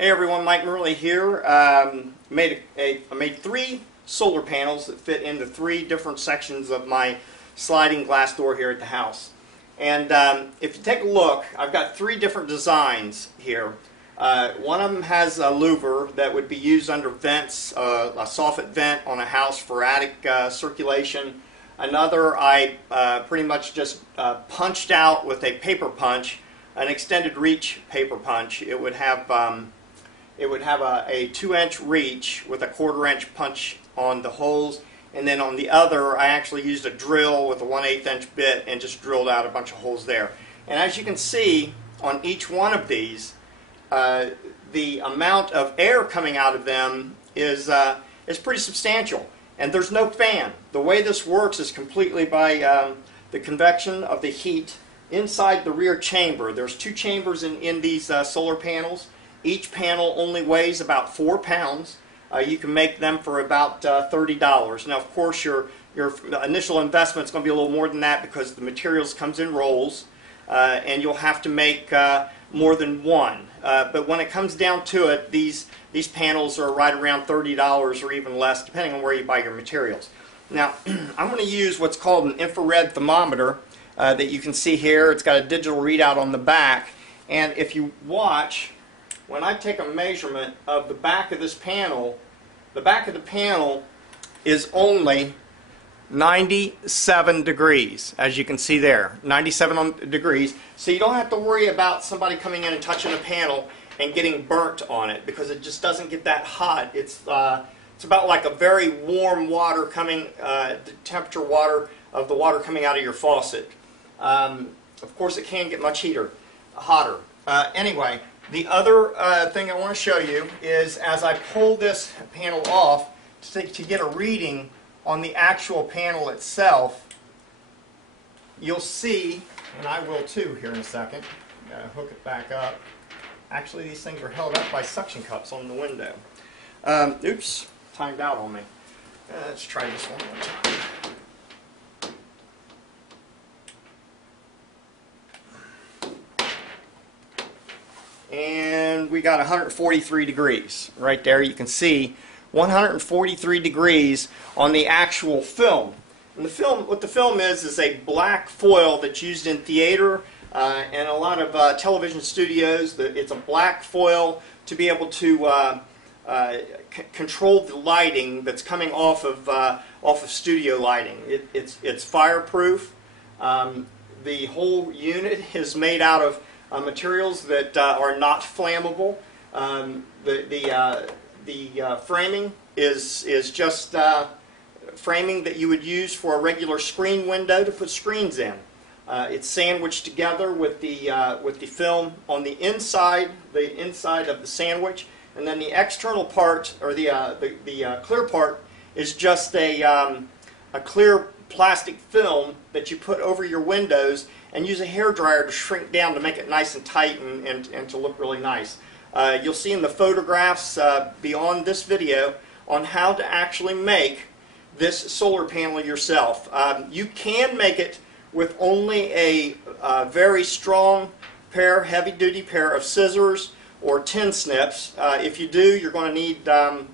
Hey everyone, Mike Murley here. I made 3 solar panels that fit into 3 different sections of my sliding glass door here at the house. And if you take a look, I've got 3 different designs here. One of them has a louver that would be used under vents, a soffit vent on a house for attic circulation. Another I pretty much just punched out with a paper punch, an extended reach paper punch. It would have a 2-inch reach with a 1/4 inch punch on the holes, and then on the other I actually used a drill with a 1/8 inch bit and just drilled out a bunch of holes there. And as you can see on each one of these, the amount of air coming out of them is pretty substantial, and there's no fan. The way this works is completely by the convection of the heat inside the rear chamber. There's 2 chambers in these solar panels. Each panel only weighs about 4 pounds. You can make them for about $30. Now, of course, your initial investment is going to be a little more than that because the materials comes in rolls, and you'll have to make more than one. But when it comes down to it, these panels are right around $30 or even less, depending on where you buy your materials. Now, I'm going to use what's called an infrared thermometer that you can see here. It's got a digital readout on the back, and if you watch, when I take a measurement of the back of this panel, the back of the panel is only 97 degrees, as you can see there, 97 degrees. So you don't have to worry about somebody coming in and touching the panel and getting burnt on it, because it just doesn't get that hot. It's about like a very warm water coming, the temperature water of the water coming out of your faucet. Of course, it can get much hotter. Anyway, the other thing I want to show you is, as I pull this panel off to get a reading on the actual panel itself, you'll see, and I will too here in a second, hook it back up. Actually, these things are held up by suction cups on the window. Oops, timed out on me. Let's try this one more time. And we got 143 degrees right there. You can see 143 degrees on the actual film. And the film, what the film is a black foil that's used in theater and a lot of television studios. It's a black foil to be able to control the lighting that's coming off of studio lighting. It's fireproof. The whole unit is made out of materials that are not flammable. The framing is just framing that you would use for a regular screen window to put screens in. It's sandwiched together with the film on the inside of the sandwich, and then the external part, or the clear part, is just a clear plastic film that you put over your windows and use a hairdryer to shrink down to make it nice and tight and to look really nice. You'll see in the photographs beyond this video on how to actually make this solar panel yourself. You can make it with only a very strong pair, heavy-duty pair of scissors or tin snips. If you do, you're going to need a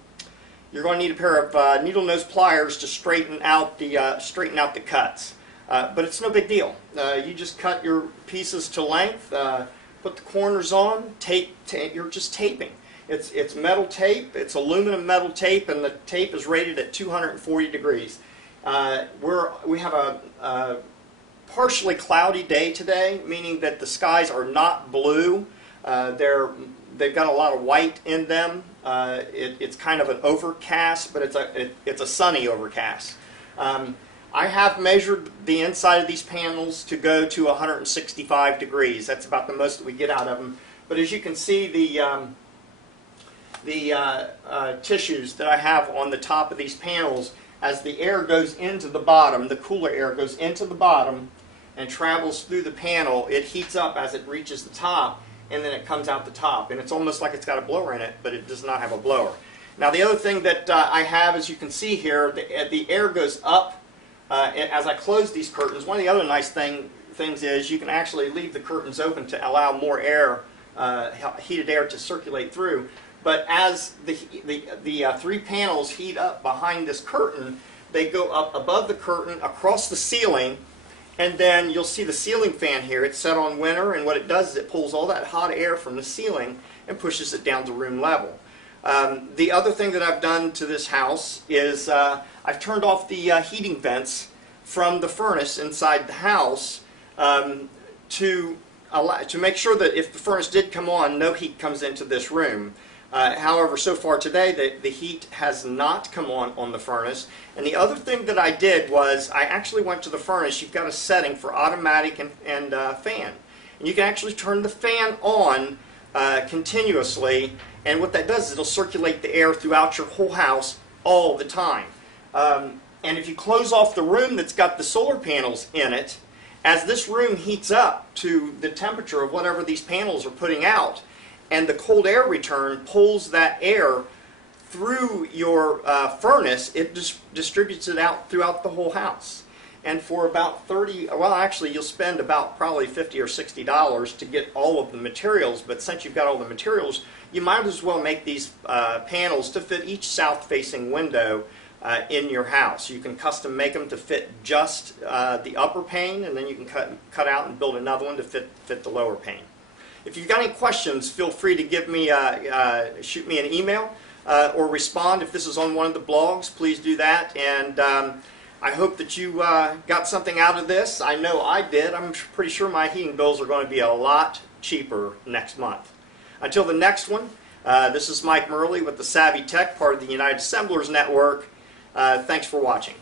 pair of needle nose pliers to straighten out the cuts. But it's no big deal. You just cut your pieces to length, put the corners on, you're just taping. It's metal tape, it's aluminum metal tape, and the tape is rated at 240 degrees. We have a partially cloudy day today, meaning that the skies are not blue. They've got a lot of white in them. It's kind of an overcast, but it's a sunny overcast. I have measured the inside of these panels to go to 165 degrees. That's about the most that we get out of them. But as you can see, the tissues that I have on the top of these panels, as the air goes into the bottom, the cooler air goes into the bottom and travels through the panel, it heats up as it reaches the top, and then it comes out the top. And it's almost like it's got a blower in it, but it does not have a blower. Now, the other thing that I have, as you can see here, the air goes up as I close these curtains. One of the other nice things is you can actually leave the curtains open to allow more air heated air to circulate through. But as the three panels heat up behind this curtain, they go up above the curtain, across the ceiling, and then you'll see the ceiling fan here. It's set on winter, and what it does is it pulls all that hot air from the ceiling and pushes it down to room level. The other thing that I've done to this house is I've turned off the heating vents from the furnace inside the house to make sure that if the furnace did come on, no heat comes into this room. However, so far today, the heat has not come on the furnace. And the other thing that I did was I actually went to the furnace. You've got a setting for automatic and fan. And you can actually turn the fan on continuously. And what that does is it'll circulate the air throughout your whole house all the time. And if you close off the room that's got the solar panels in it, as this room heats up to the temperature of whatever these panels are putting out, and the cold air return pulls that air through your furnace, it distributes it out throughout the whole house. And for about well actually you'll spend about probably $50 or $60 to get all of the materials, but since you've got all the materials, you might as well make these panels to fit each south-facing window in your house. You can custom make them to fit just the upper pane, and then you can cut out and build another one to fit the lower pane. If you've got any questions, feel free to give me shoot me an email or respond. If this is on one of the blogs, please do that. And I hope that you got something out of this. I know I did. I'm pretty sure my heating bills are going to be a lot cheaper next month. Until the next one, this is Mike Murley with the Savvy Tech, part of the United Assemblers Network. Thanks for watching.